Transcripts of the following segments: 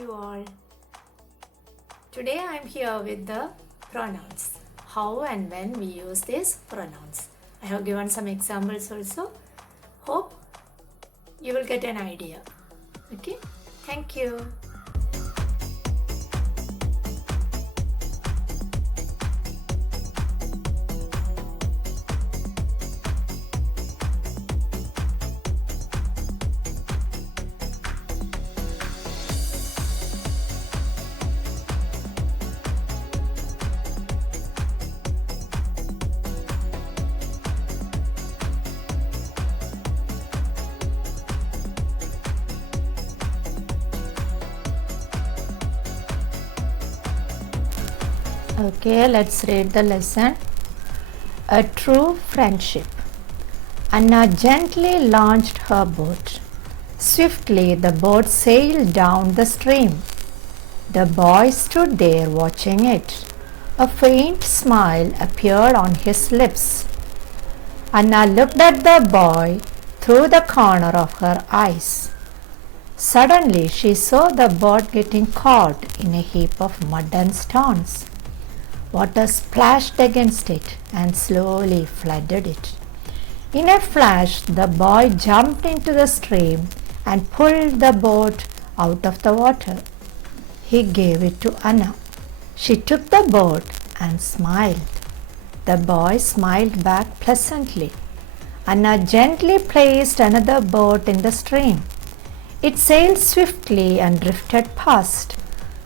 you all. Today I am here with the pronouns. How and when we use these pronouns. I have given some examples also. Hope you will get an idea. Okay, thank you. Okay, let's read the lesson. A true friendship. Anna gently launched her boat. Swiftly the boat sailed down the stream. The boy stood there watching it. A faint smile appeared on his lips. Anna looked at the boy through the corner of her eyes. Suddenly she saw the boat getting caught in a heap of mud and stones. Water splashed against it and slowly flooded it. In a flash, the boy jumped into the stream and pulled the boat out of the water. He gave it to Anna. She took the boat and smiled. The boy smiled back pleasantly. Anna gently placed another boat in the stream. It sailed swiftly and drifted past.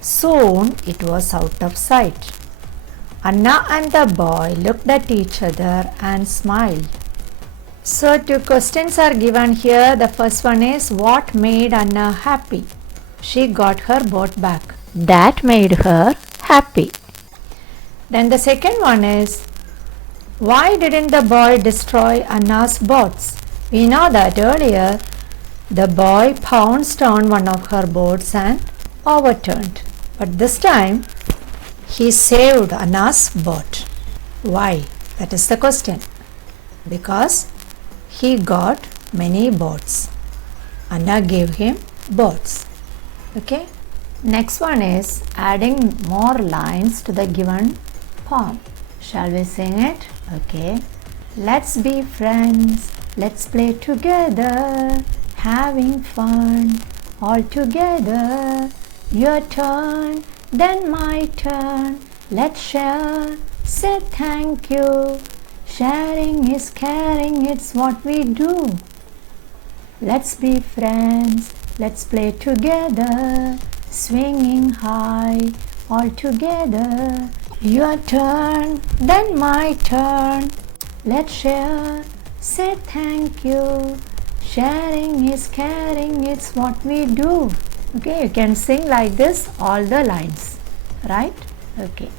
Soon it was out of sight. Anna and the boy looked at each other and smiled. So two questions are given here. The first one is, what made Anna happy? She got her boat back. That made her happy. Then the second one is, why didn't the boy destroy Anna's boats? We know that earlier the boy pounced on one of her boats and overturned. But this time he saved Anna's boat. Why? That is the question. Because he got many boats. Anna gave him boats. Okay. Next one is adding more lines to the given poem. Shall we sing it? Okay. Let's be friends. Let's play together. Having fun all together. Your turn, then my turn. Let's share. Say thank you. Sharing is caring, it's what we do. Let's be friends. Let's play together. Swinging high all together. Your turn, then my turn. Let's share. Say thank you. Sharing is caring, it's what we do. Okay, you can sing like this all the lines, right? Okay.